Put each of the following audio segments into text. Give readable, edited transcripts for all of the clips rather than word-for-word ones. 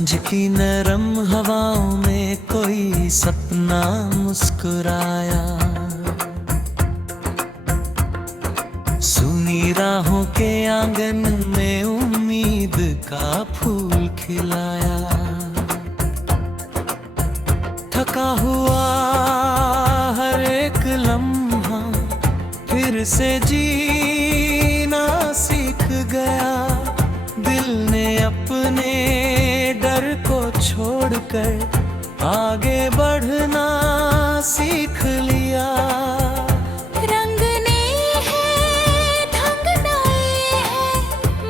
सांझ की नरम हवाओं में कोई सपना मुस्कुराया। सुनी राहों के आंगन में उम्मीद का फूल खिलाया। थका हुआ हर एक लम्हा फिर से जीना सीख गया। दिल ने अपने डर को छोड़कर आगे बढ़ना सीख लिया। रंग ने है ढंग नए है,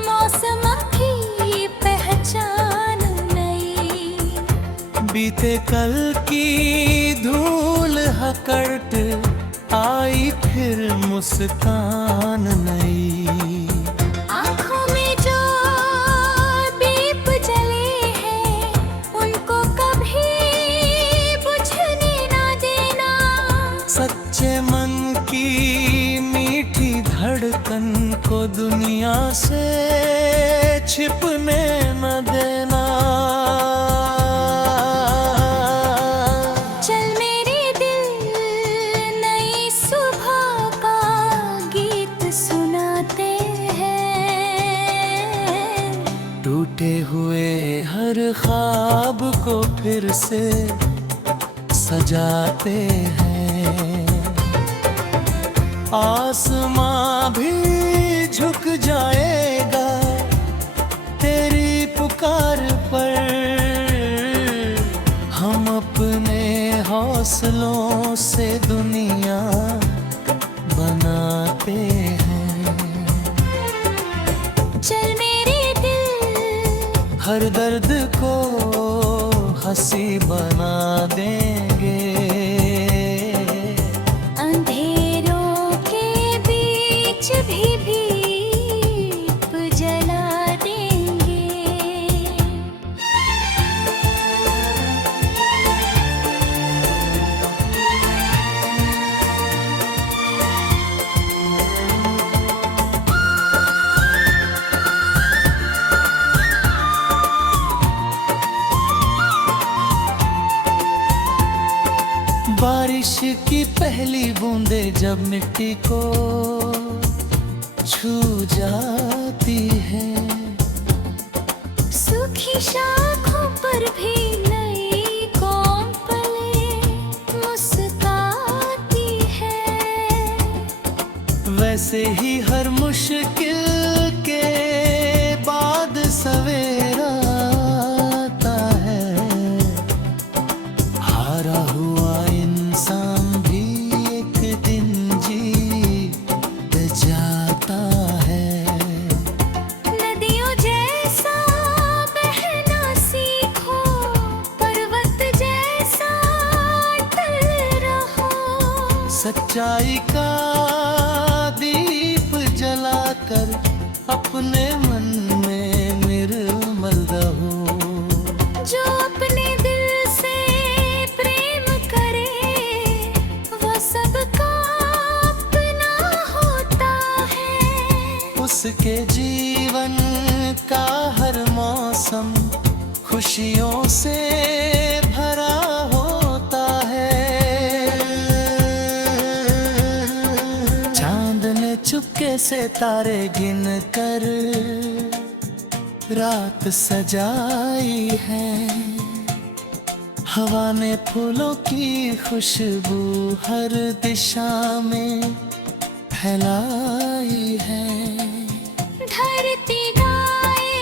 मौसम की पहचान नई। बीते कल की धूल हकड़ट आई फिर मुस्कान नई। सच्चे मन की मीठी धड़कन को दुनिया से छिपने न देना। चल मेरे दिल नई सुबह का गीत सुनाते हैं। टूटे हुए हर ख्वाब को फिर से सजाते हैं। आसमां भी झुक जाएगा तेरी पुकार पर। हम अपने हौसलों से दुनिया बनाते हैं। चल मेरे दिल हर दर्द को हंसी बना देंगे। अंधेरों के बीच भी दीप जला देंगे। बारिश की पहली बूंदें जब मिट्टी को छू जाती है। सूखी शाखों पर भी नई कोमलएं मुस्कुराती है। वैसे ही हर मुश्किल के बाद सवेरा आता है। हारा हुआ इंसान भी एक दिन जीत जाता है। नदियों जैसा बहना सीखो, पर्वत जैसा अटल रहो। सच्चाई का दीप जलाकर अपने मन में निर्मल रहो। जो अपने दिल से प्रेम करे वो सबका अपना होता है। उसके जीवन का हर मौसम खुशियों से भरा होता है। चांद ने चुपके से तारे गिन कर रात सजाई है। हवा ने फूलों की खुशबू हर दिशा में फैलाई है। धरती गाए,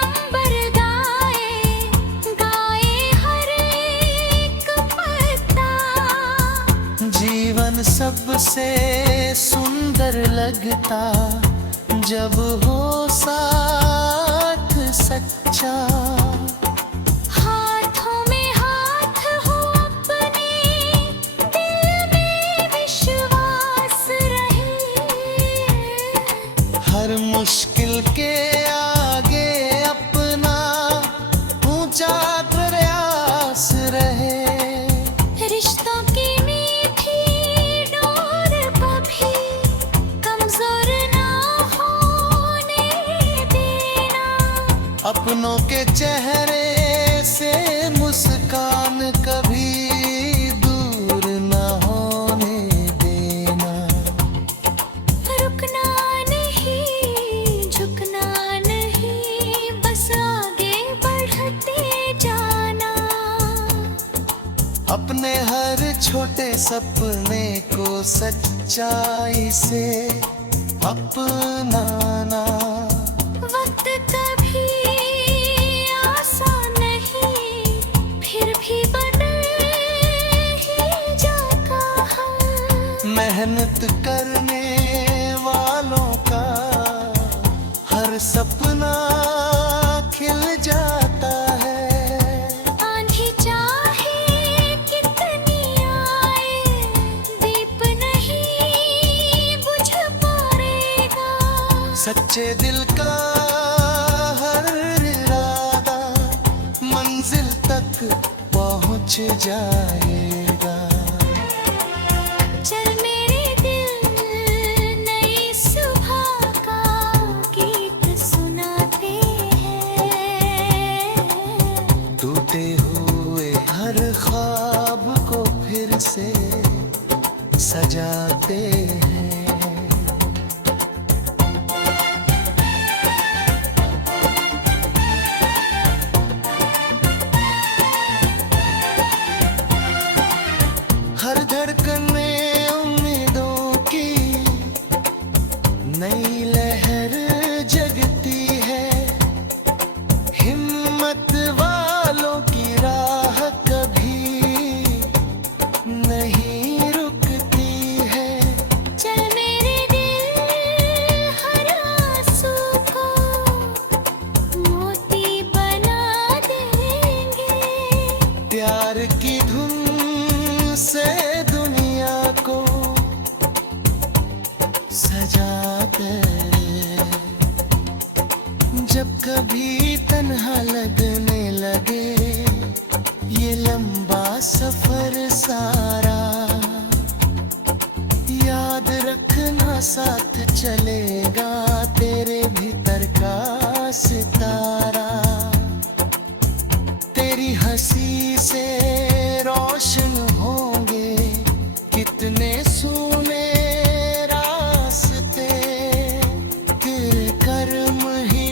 अंबर गाए, गाए हर एक पत्ता। जीवन सबसे सुंदर लगता जब हो साथ सच्चा। हाथों में हाथ हो अपने, दिल में विश्वास रहे। हर मुश्किल के आगे अपना ऊंचा प्रयास रहे। रिश्तों की मीठी डोर कभी कमजोर ना होने देना। अपनों के चेहरे से मुस्कान कभी दूर न होने देना। रुकना नहीं, झुकना नहीं, बस आगे बढ़ते जाना। अपने हर छोटे सपने को सच्चाई से अपनाना। वक्त कभी आसान नहीं, फिर भी बन ही जाता है। मेहनत करने वालों का हर सपना खिल जाता है। आंधी चाहे कितनी आए, दीप नहीं बुझ पाएगा। सच्चे दिल का हर इरादा मंजिल तक पहुंच जाएगा। चल मेरे दिल नई सुबह का गीत सुनाते हैं। टूटे हुए हर ख्वाब को फिर से सजाते हैं। हर धड़कन में उम्मीदों की नई लहर जगती है। हिम्मत वालों की राह कभी नहीं रुकती है। चल मेरे दिल हर आंसू को मोती बना देंगे। प्यार की धुन से दुनिया को सजाते। जब कभी तन्हा लगने लगे ये लंबा सफर सारा, याद रखना साथ चलेगा तेरे भीतर का सितारा। तेरी हंसी से रोशन होंगे कितने सूने रास्ते, तेरे कर्म ही।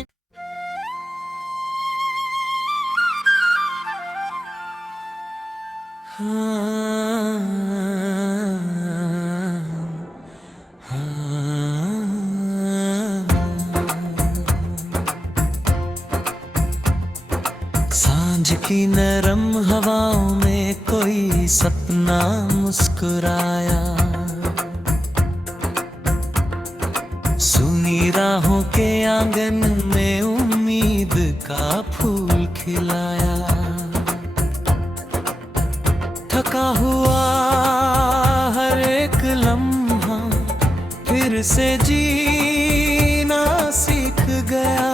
सांझ की नरम हवाओं में कोई सपना मुस्कुराया। सुनी राहों के आंगन में उम्मीद का फूल खिलाया। थका हुआ हर एक लम्हा फिर से जीना सीख गया।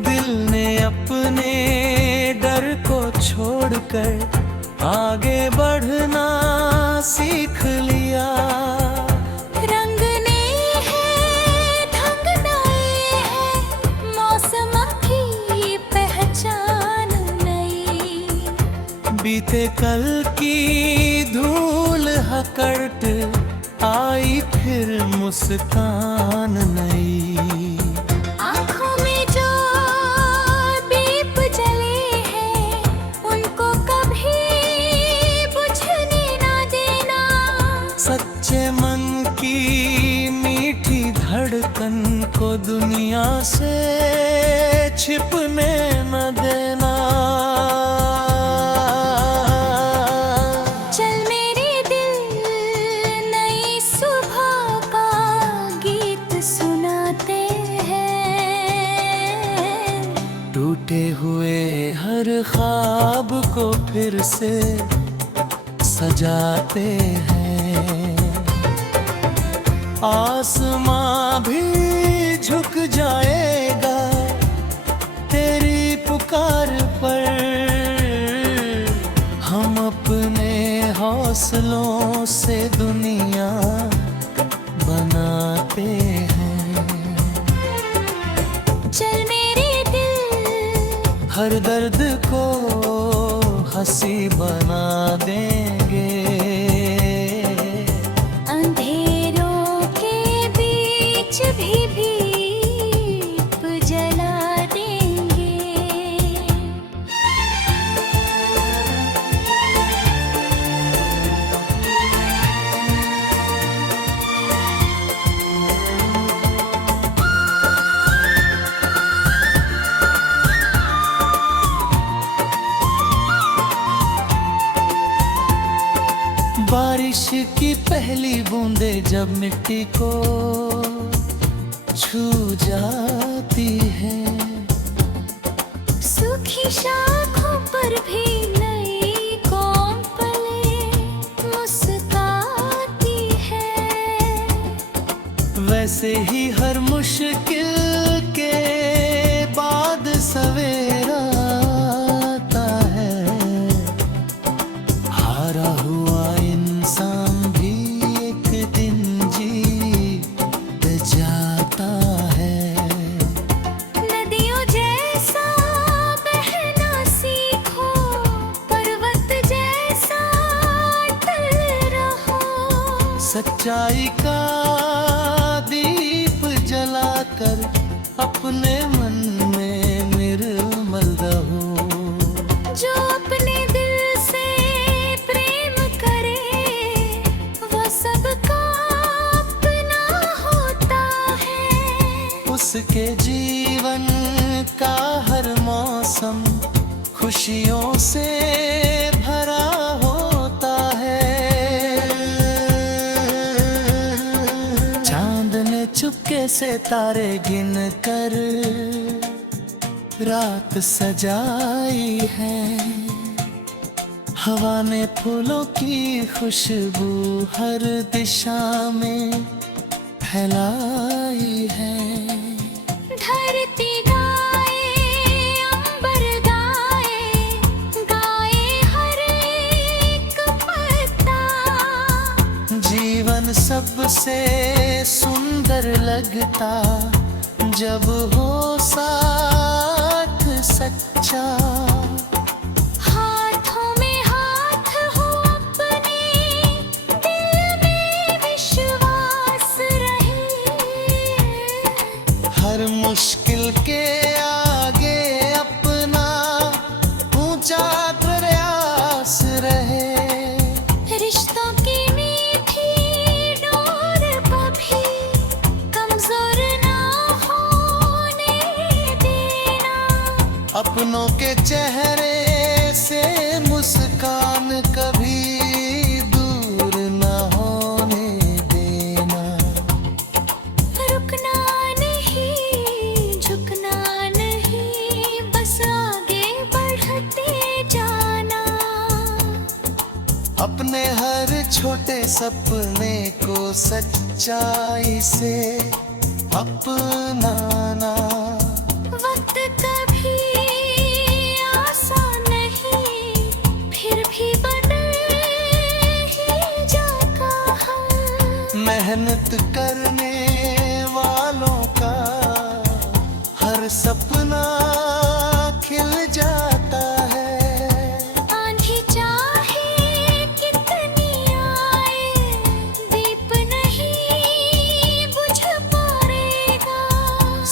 दिल ने अपने डर को छोड़कर आगे बढ़ना सीख लिया। रंग ने है ढंग नए है, मौसम की पहचान नई। बीते कल की धूल हकड़ट आई फिर मुस्कान नई। आँखों में जो दीप जले हैं उनको कभी बुझने ना देना। सच्चे मन की मीठी धड़कन को दुनिया से छिपने न देना। चल मेरे दिल नई सुबह का गीत सुनाते हैं। टूटे हुए हर ख्वाब को फिर से सजाते हैं। आसमां भी झुक जाएगा तेरी पुकार पर। हम अपने हौसलों से दुनिया बनाते हैं। चल मेरे दिल हर दर्द को हंसी बना देंगे। अंधेरों के बीच भी दीप जला देंगे। बारिश की पहली बूंदें जब मिट्टी को छू जाती है, सूखी शाखों पर भी नई कोमपलें मुस्काती है। वैसे ही हर मुश्किल के बाद सवेरा आता है। हारा हुआ इंसान भी एक दिन जीत जाता है। नदियों जैसा बहना सीखो, पर्वत जैसा अटल रहो। सच्चाई का दीप जलाकर अपने मन में निर्मल रहो। जो अपने दिल से प्रेम करे वो सबका अपना होता है। उसके जीवन का हर मौसम खुशियों से भरा होता है। चांद ने चुपके से तारे गिन कर रात सजाई है। हवा ने फूलों की खुशबू हर दिशा में फैलाई है। धरती गाए, अंबर गाए, गाए हर एक पत्ता। जीवन सबसे सुंदर लगता जब हो साथ सच्चा। हाथों में हाथ हो अपने, दिल में विश्वास रहे। हर मुश्किल के आगे अपना ऊंचा प्रयास रहे। रिश्तों की मीठी डोर कभी कमजोर ना होने देना। अपनों के चेहरे से मुस्कान कभी दूर न होने देना। रुकना नहीं, झुकना नहीं, बस आगे बढ़ते जाना। अपने हर छोटे सपने को सच्चाई से अपनाना। वक्त कभी आसान नहीं, फिर भी बदल ही जाता है। मेहनत करने वालों का हर सपना खिल जाता है। आंधी चाहे कितनी आए, दीप नहीं बुझ पाएगा।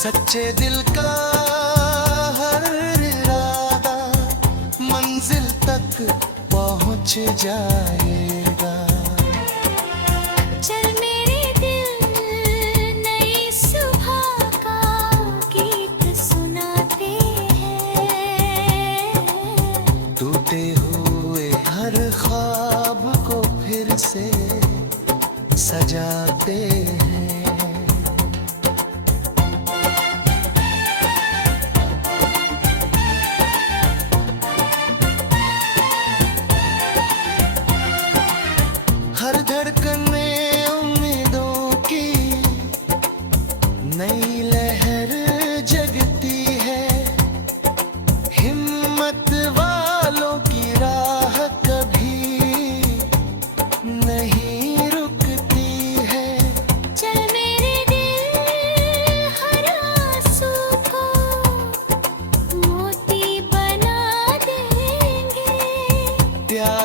सच्चे दिल का हर इरादा मंजिल तक पहुंच जाएगा। चल मेरे दिल, नई सुबह का गीत सुनाते हैं। टूटे हुए हर ख्वाब को फिर से सजाते हैं।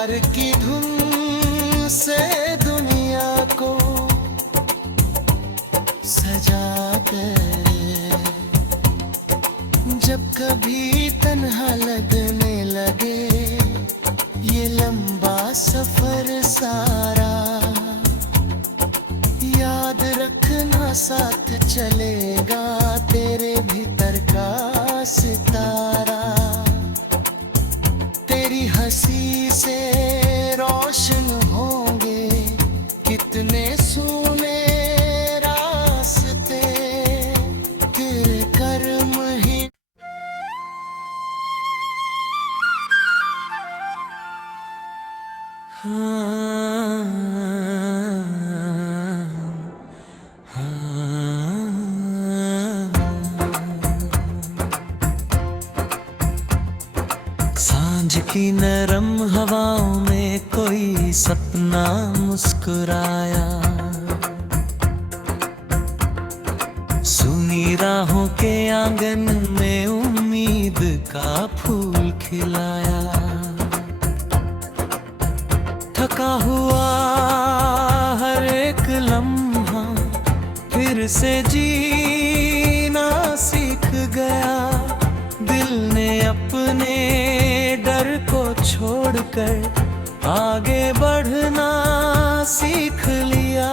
प्यार की धुन से दुनिया को सजा दे। जब कभी तन्हा लगने लगे ये लंबा सफर सारा, याद रखना साथ चलेगा तेरे भीतर का सितारा। तेरी हंसी से रोशन होंगे कितने सूने रास्ते, तेरे कर्म ही। सांझ की नरम हवाओं में कोई सपना मुस्कुराया, सुनी राहों के आंगन में उम्मीद का फूल खिलाया। थका हुआ हर एक लम्हा फिर से जीना सीख गया, दिल ने अपने डर को छोड़कर आगे बढ़ना सीख लिया।